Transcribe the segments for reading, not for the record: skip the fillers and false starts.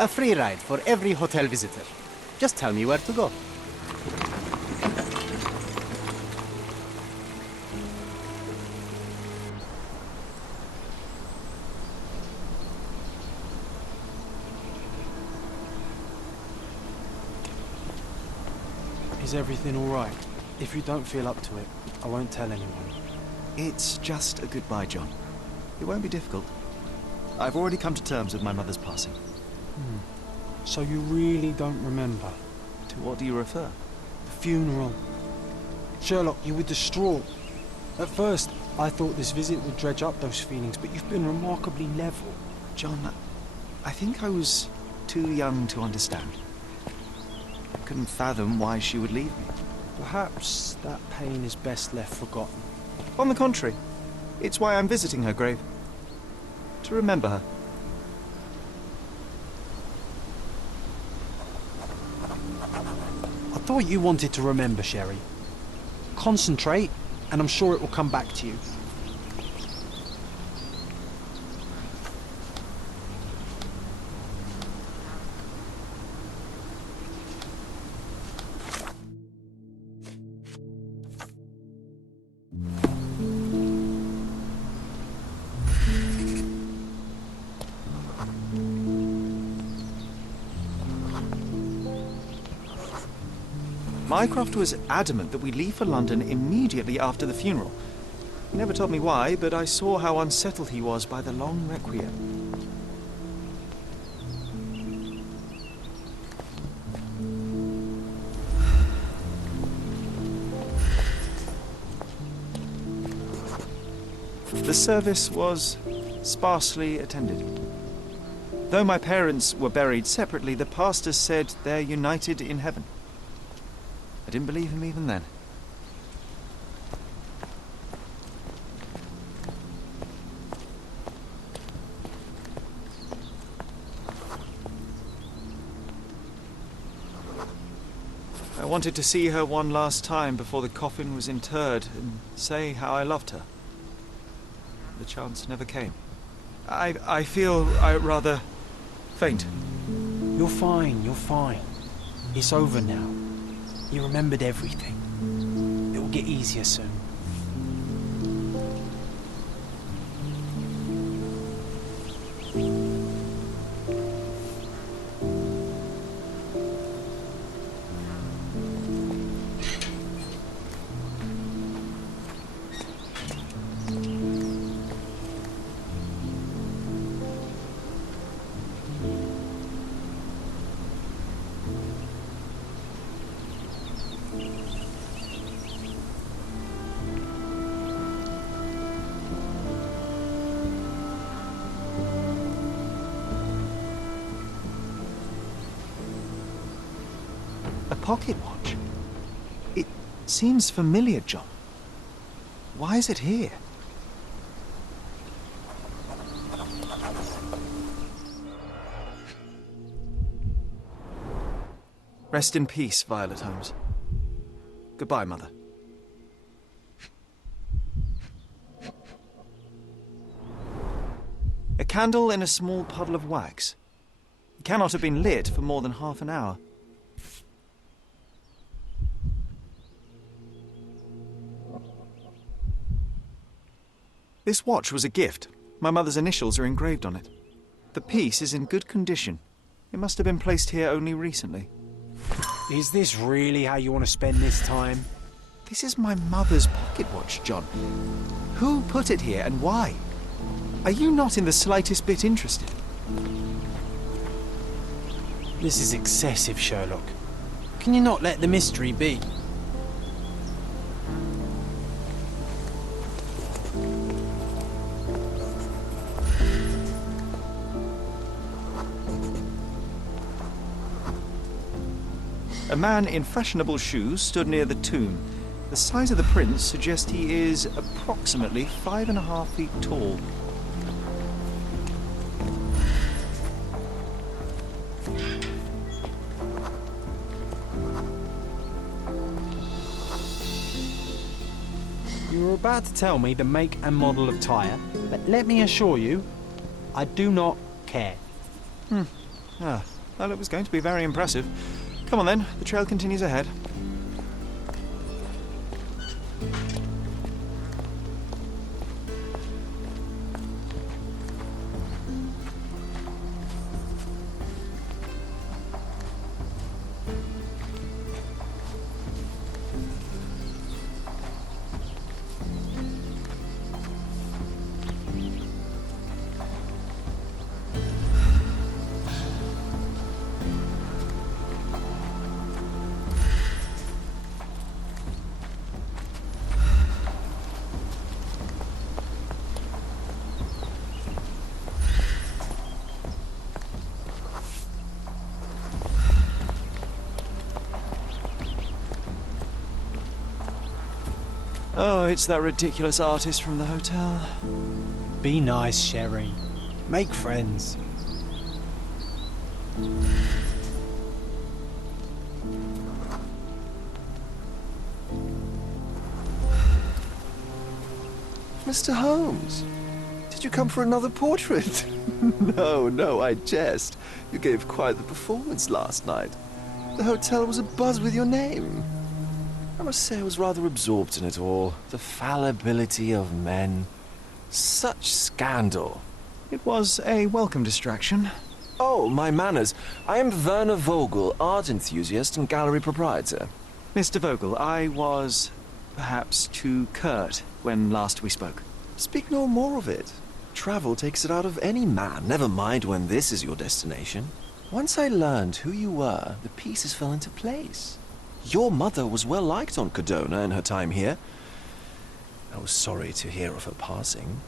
A free ride for every hotel visitor. Just tell me where to go. Is everything all right? If you don't feel up to it, I won't tell anyone. It's just a goodbye, John. It won't be difficult. I've already come to terms with my mother's passing. So you really don't remember? To what do you refer? The funeral. Sherlock, you were distraught. At first, I thought this visit would dredge up those feelings, but you've been remarkably level. John, I think I was too young to understand. I couldn't fathom why she would leave me. Perhaps that pain is best left forgotten. On the contrary, it's why I'm visiting her grave. To remember her. I thought you wanted to remember, Sherry. Concentrate, and I'm sure it will come back to you. Mycroft was adamant that we leave for London immediately after the funeral. He never told me why, but I saw how unsettled he was by the long requiem. The service was sparsely attended. Though my parents were buried separately, the pastor said they're united in heaven. I didn't believe him even then. I wanted to see her one last time before the coffin was interred and say how I loved her. The chance never came. I feel rather faint. You're fine, you're fine. It's over now. You remembered everything. It will get easier soon. A pocket watch? It seems familiar, John. Why is it here? Rest in peace, Violet Holmes. Goodbye, Mother. A candle in a small puddle of wax. It cannot have been lit for more than half an hour. This watch was a gift. My mother's initials are engraved on it. The piece is in good condition. It must have been placed here only recently. Is this really how you want to spend this time? This is my mother's pocket watch, John. Who put it here and why? Are you not in the slightest bit interested? This is excessive, Sherlock. Can you not let the mystery be? A man in fashionable shoes stood near the tomb. The size of the prints suggest he is approximately 5.5 feet tall. You were about to tell me the make and model of tyre, but let me assure you, I do not care. Well, it was going to be very impressive. Come on then, the trail continues ahead. Oh, it's that ridiculous artist from the hotel. Be nice, Sherry. Make friends. Mr. Holmes, did you come for another portrait? No, I jest. You gave quite the performance last night. The hotel was abuzz with your name. I must say I was rather absorbed in it all. The fallibility of men. Such scandal. It was a welcome distraction. Oh, my manners. I am Werner Vogel, art enthusiast and gallery proprietor. Mr. Vogel, I was perhaps too curt when last we spoke. Speak no more of it. Travel takes it out of any man, never mind when this is your destination. Once I learned who you were, the pieces fell into place. Your mother was well liked on Codona in her time here. I was sorry to hear of her passing.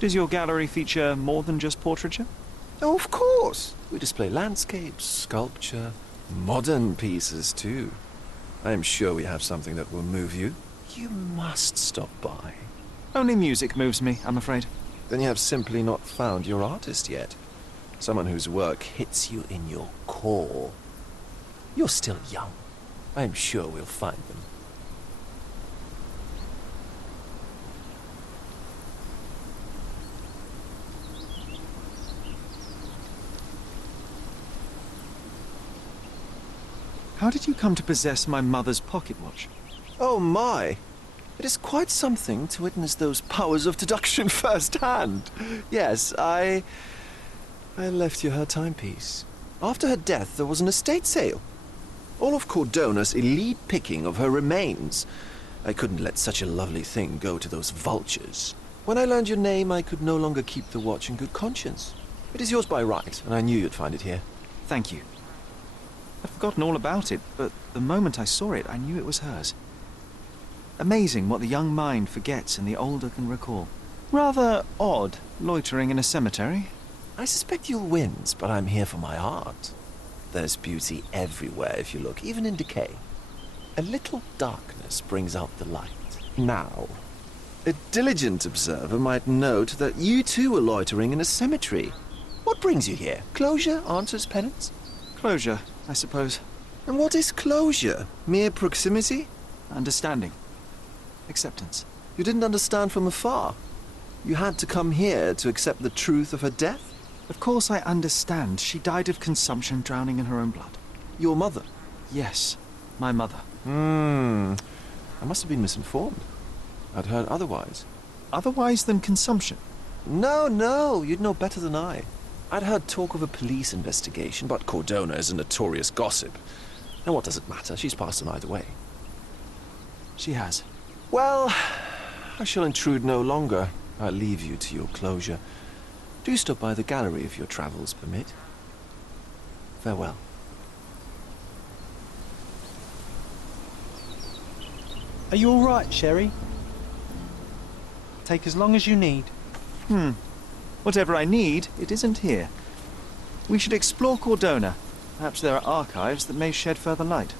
Does your gallery feature more than just portraiture? Oh, of course. We display landscapes, sculpture, modern pieces too. I am sure we have something that will move you. You must stop by. Only music moves me, I'm afraid. Then you have simply not found your artist yet. Someone whose work hits you in your core. You're still young. I am sure we'll find them. How did you come to possess my mother's pocket watch? Oh my! It is quite something to witness those powers of deduction firsthand. Yes, I left you her timepiece. After her death, there was an estate sale. All of Cordona's elite picking of her remains. I couldn't let such a lovely thing go to those vultures. When I learned your name, I could no longer keep the watch in good conscience. It is yours by right, and I knew you'd find it here. Thank you. I'd forgotten all about it, but the moment I saw it, I knew it was hers. Amazing what the young mind forgets and the older can recall. Rather odd, loitering in a cemetery. I suspect you'll win, but I'm here for my art. There's beauty everywhere if you look, even in decay. A little darkness brings out the light. Now, A diligent observer might note that you too were loitering in a cemetery. What brings you here? Closure answers penance? Closure, I suppose. And what is closure? Mere proximity? Understanding. Acceptance. You didn't understand from afar. You had to come here to accept the truth of her death? Of course I understand. She died of consumption, drowning in her own blood. Your mother? Yes, my mother. I must have been misinformed. I'd heard otherwise. Otherwise than consumption? No, you'd know better than I. I'd heard talk of a police investigation, but Cordona is a notorious gossip. And what does it matter? She's passed on either way. She has. Well, I shall intrude no longer. I'll leave you to your closure. Do stop by the gallery if your travels permit. Farewell. Are you all right, Sherry? Take as long as you need. Whatever I need, it isn't here. We should explore Cordona. Perhaps there are archives that may shed further light.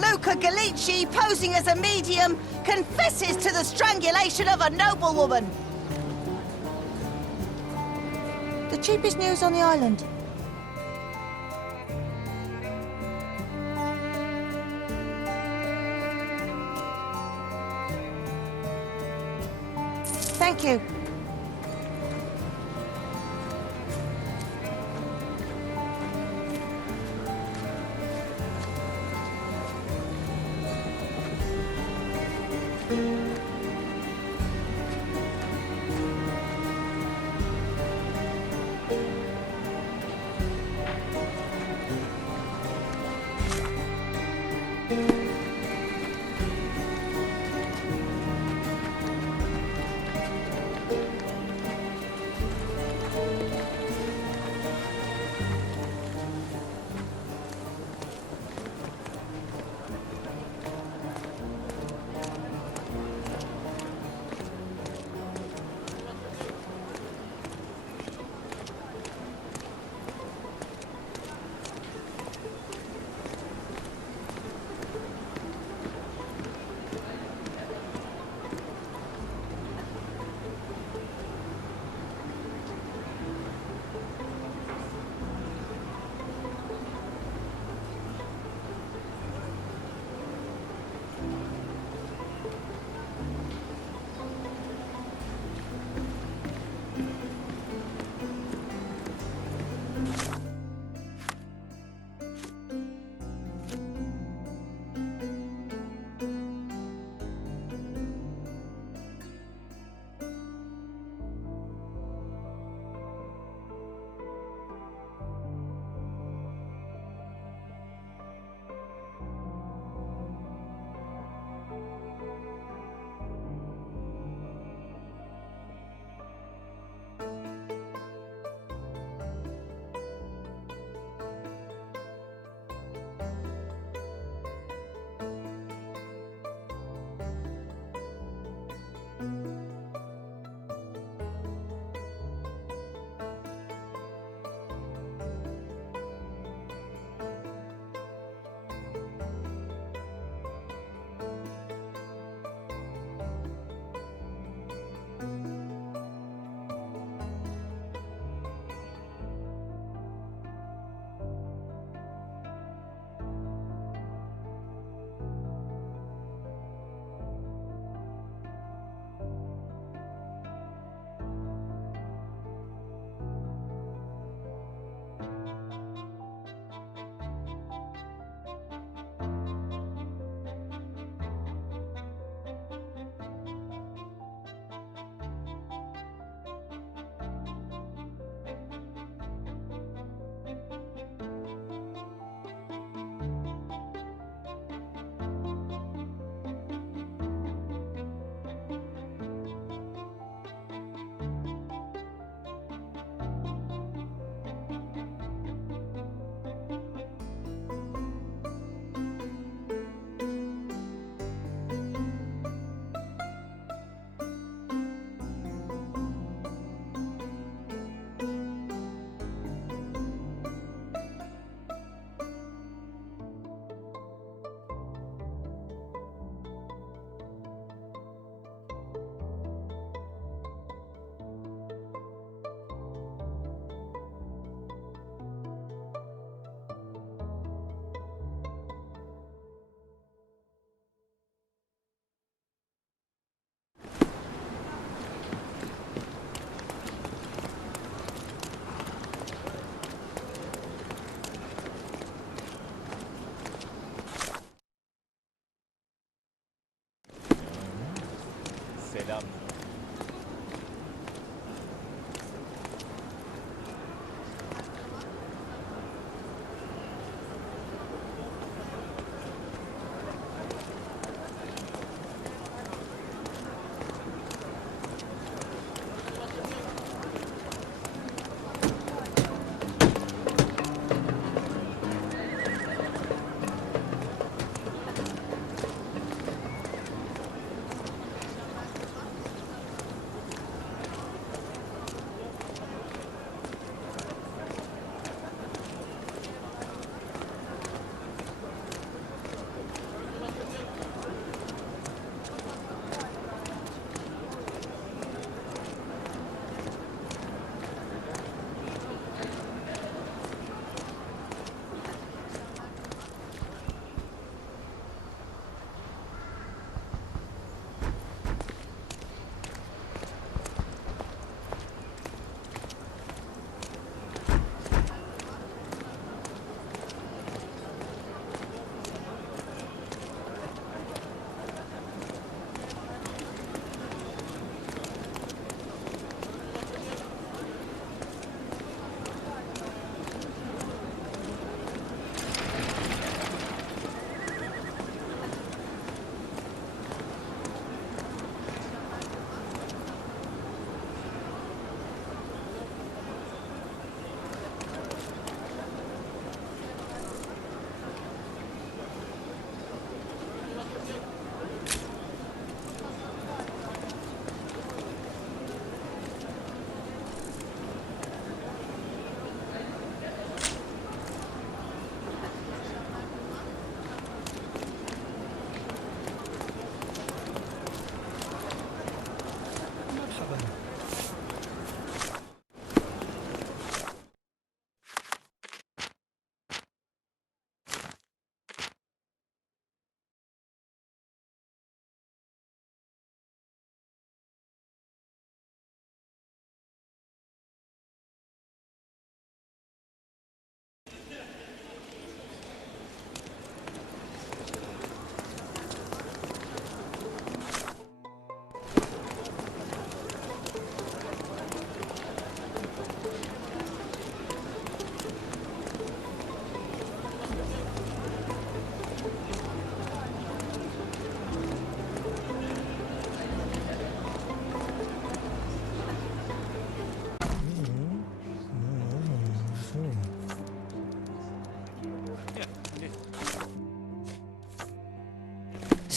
Luca Gallici, posing as a medium, confesses to the strangulation of a noblewoman. The cheapest news on the island. Thank you.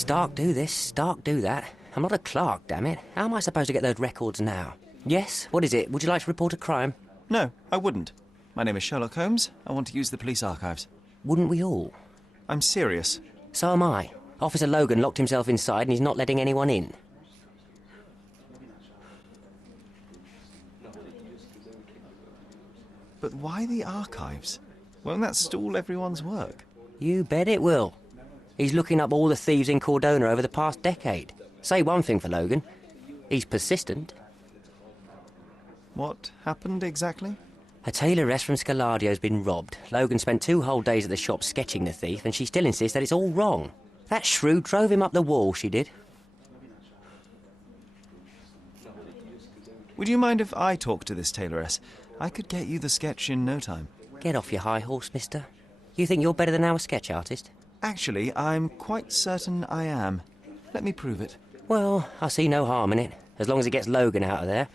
Stark do this, Stark do that. I'm not a clerk, damn it. How am I supposed to get those records now? Yes? What is it? Would you like to report a crime? No, I wouldn't. My name is Sherlock Holmes. I want to use the police archives. Wouldn't we all? I'm serious. So am I. Officer Logan locked himself inside and he's not letting anyone in. But why the archives? Won't that stall everyone's work? You bet it will. He's looking up all the thieves in Cordona over the past decade. Say one thing for Logan. He's persistent. What happened exactly? A tailoress from Scaladio's been robbed. Logan spent 2 whole days at the shop sketching the thief, and she still insists that it's all wrong. That shrew drove him up the wall, she did. Would you mind if I talk to this tailoress? I could get you the sketch in no time. Get off your high horse, mister. You think you're better than our sketch artist? Actually, I'm quite certain I am. Let me prove it. Well, I see no harm in it, as long as it gets Logan out of there.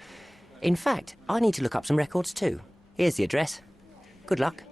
In fact, I need to look up some records too. Here's the address. Good luck.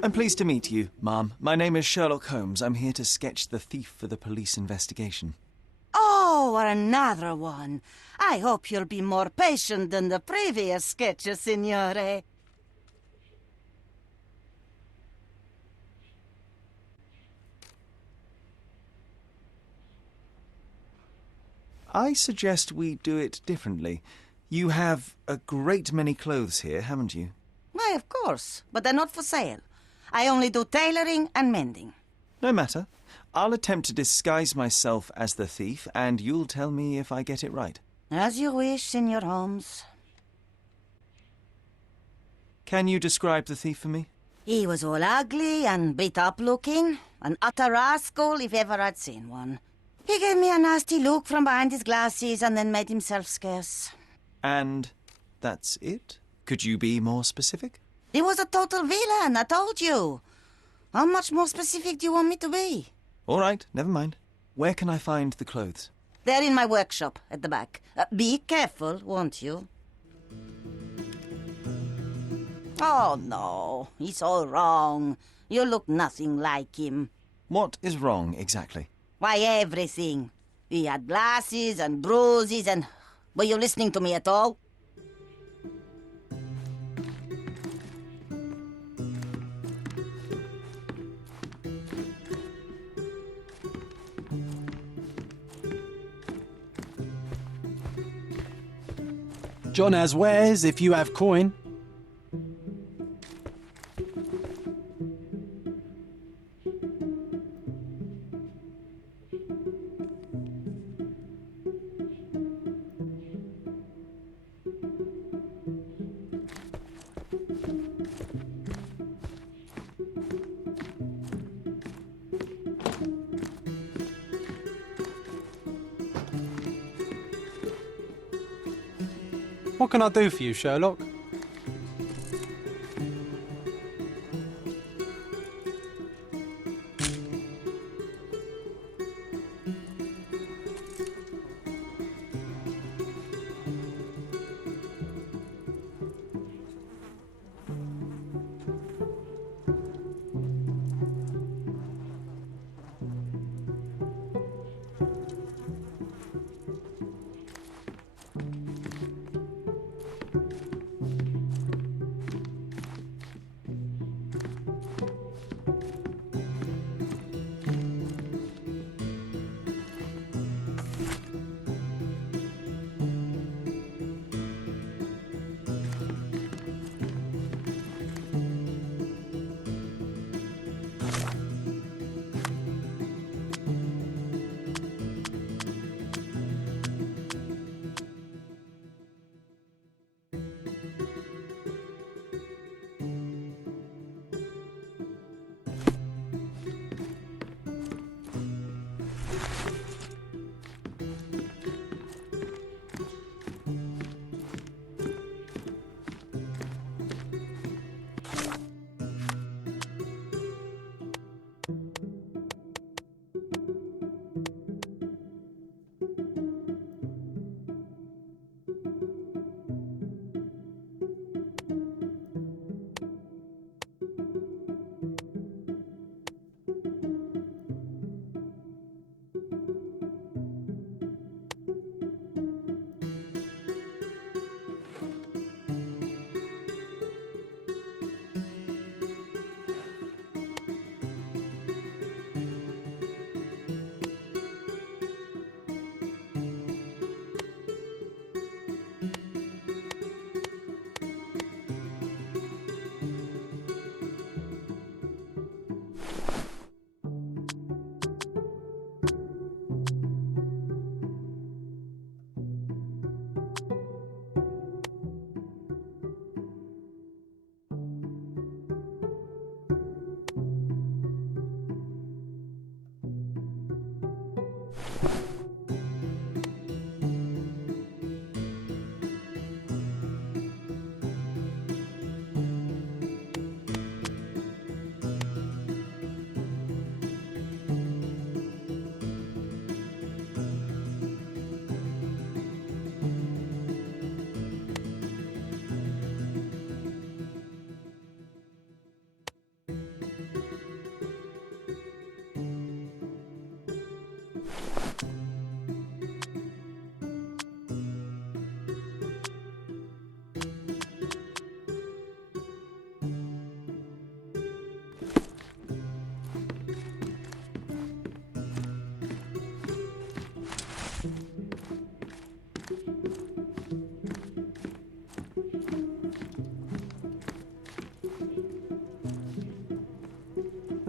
I'm pleased to meet you, ma'am. My name is Sherlock Holmes. I'm here to sketch the thief for the police investigation. Oh, another one. I hope you'll be more patient than the previous sketches, signore. I suggest we do it differently. You have a great many clothes here, haven't you? Why, of course, but they're not for sale. I only do tailoring and mending. No matter. I'll attempt to disguise myself as the thief, and you'll tell me if I get it right. As you wish, Senor Holmes. Can you describe the thief for me? He was all ugly and beat-up looking. An utter rascal if ever I'd seen one. He gave me a nasty look from behind his glasses and then made himself scarce. And that's it? Could you be more specific? He was a total villain, I told you. How much more specific do you want me to be? All right, never mind. Where can I find the clothes? They're in my workshop at the back. Be careful, won't you? Oh, no. He's all wrong. You look nothing like him. What is wrong, exactly? Why, everything. He had glasses and bruises and... Were you listening to me at all? John has wares if you have coin. What can I do for you, Sherlock?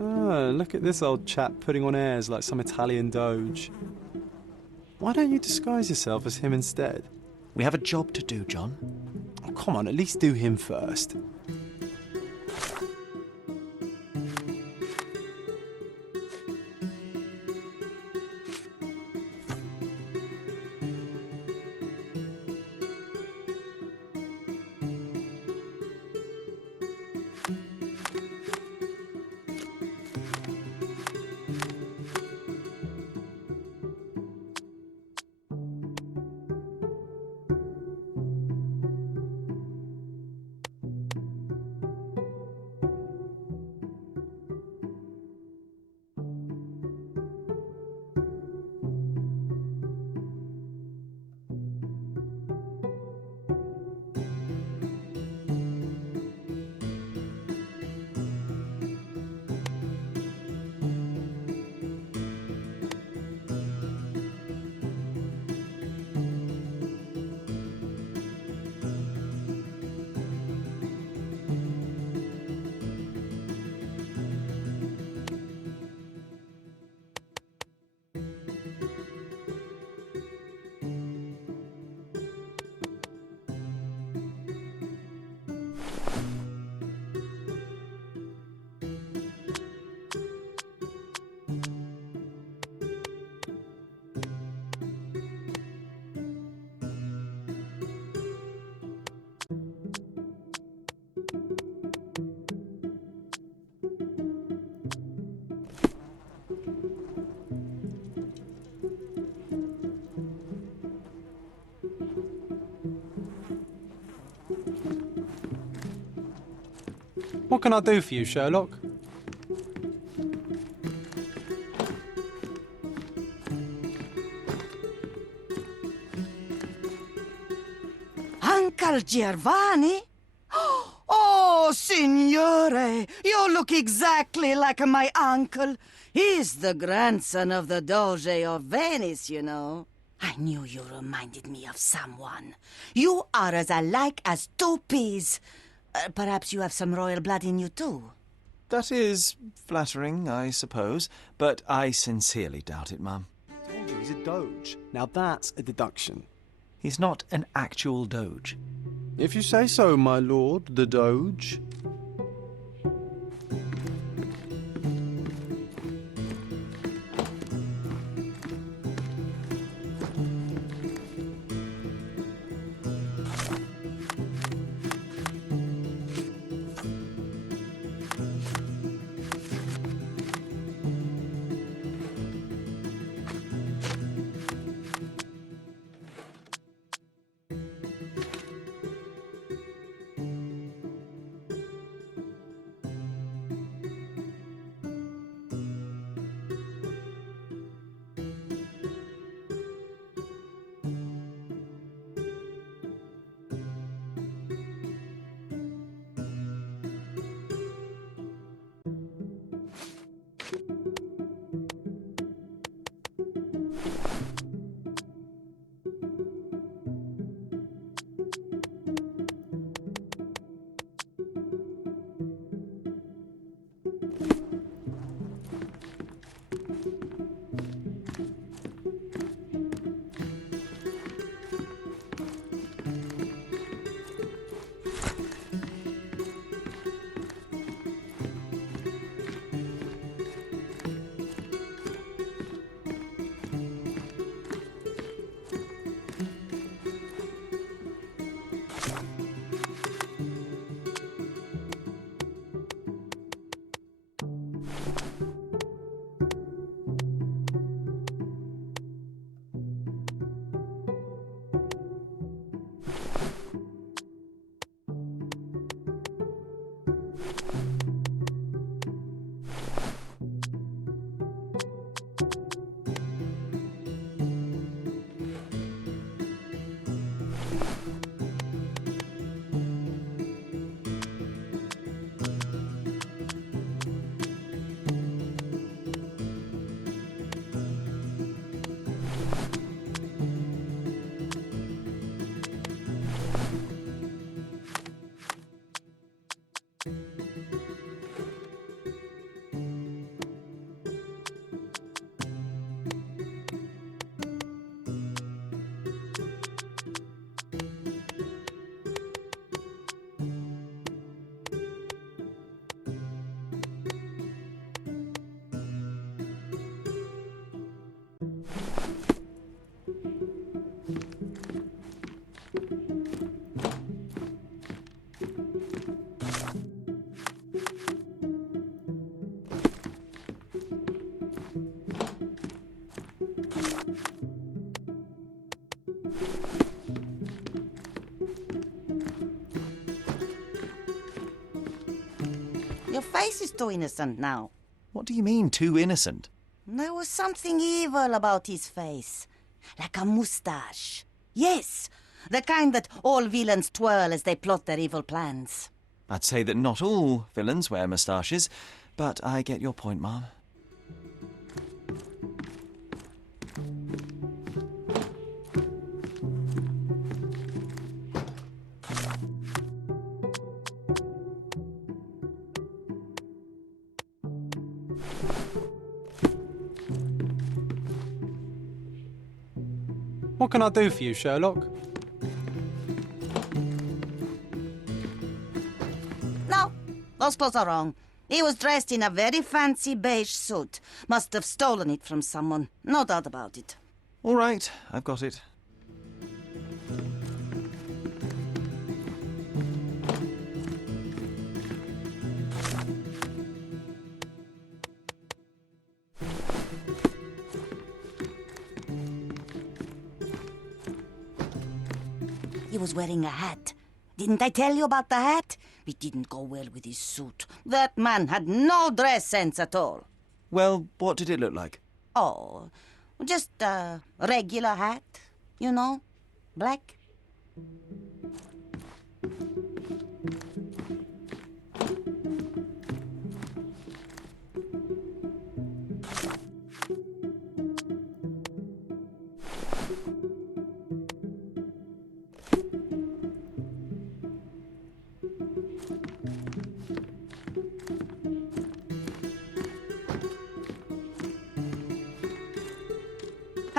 Ah, look at this old chap putting on airs like some Italian doge. Why don't you disguise yourself as him instead? We have a job to do, John. Oh, come on, at least do him first. What can I do for you, Sherlock? Uncle Giovanni? Oh, signore, you look exactly like my uncle. He's the grandson of the Doge of Venice, you know. I knew you reminded me of someone. You are as alike as two peas. Perhaps you have some royal blood in you, too. That is flattering, I suppose, but I sincerely doubt it, Mum. Told you he's a doge. Now that's a deduction. He's not an actual doge. If you say so, my lord, the doge. Your face is too innocent now. What do you mean, too innocent? There was something evil about his face. Like a moustache. Yes, the kind that all villains twirl as they plot their evil plans. I'd say that not all villains wear moustaches, but I get your point, Mom. What can I do for you, Sherlock? No, those clothes are wrong. He was dressed in a very fancy beige suit. Must have stolen it from someone. No doubt about it. All right, I've got it. He was wearing a hat. Didn't I tell you about the hat? It didn't go well with his suit. That man had no dress sense at all. Well, what did it look like? Oh, just a regular hat, you know, black.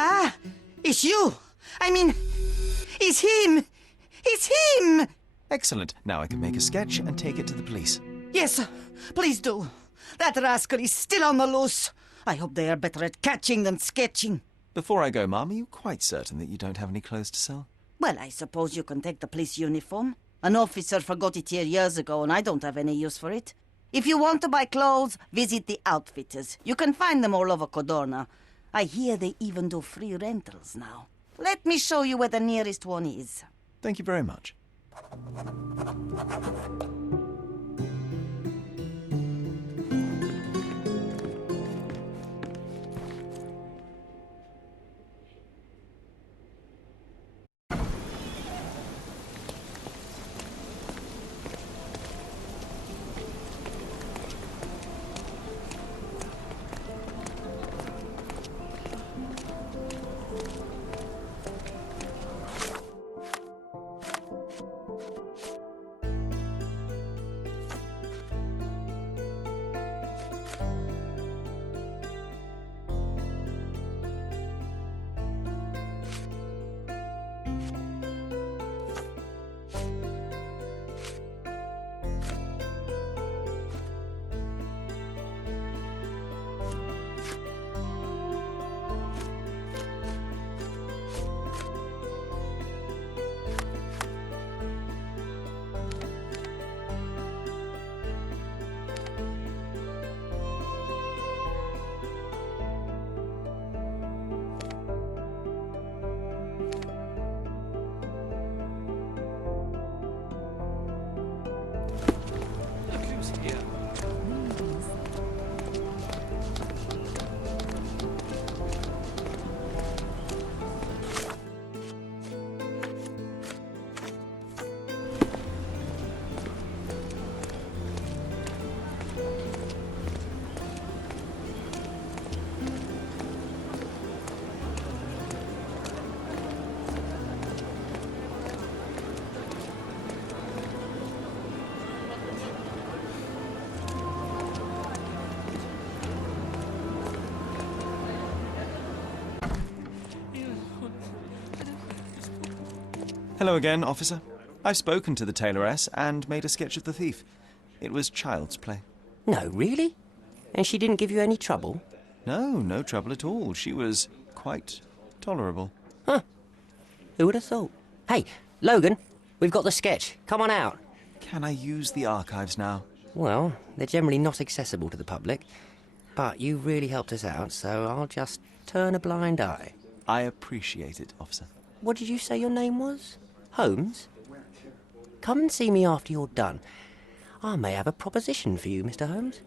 Ah, it's you. I mean, it's him. It's him. Excellent. Now I can make a sketch and take it to the police. Yes, sir. Please do. That rascal is still on the loose. I hope they are better at catching than sketching. Before I go, Mum, are you quite certain that you don't have any clothes to sell? Well, I suppose you can take the police uniform. An officer forgot it here years ago, and I don't have any use for it. If you want to buy clothes, visit the outfitters. You can find them all over Codorna. I hear they even do free rentals now. Let me show you where the nearest one is. Thank you very much. Hello again, officer. I've spoken to the tailoress and made a sketch of the thief. It was child's play. No, really? And she didn't give you any trouble? No trouble at all. She was quite tolerable. Huh. Who would have thought? Hey, Logan, we've got the sketch. Come on out. Can I use the archives now? Well, they're generally not accessible to the public. But you really helped us out, so I'll just turn a blind eye. I appreciate it, officer. What did you say your name was? Holmes? Come and see me after you're done. I may have a proposition for you, Mr. Holmes.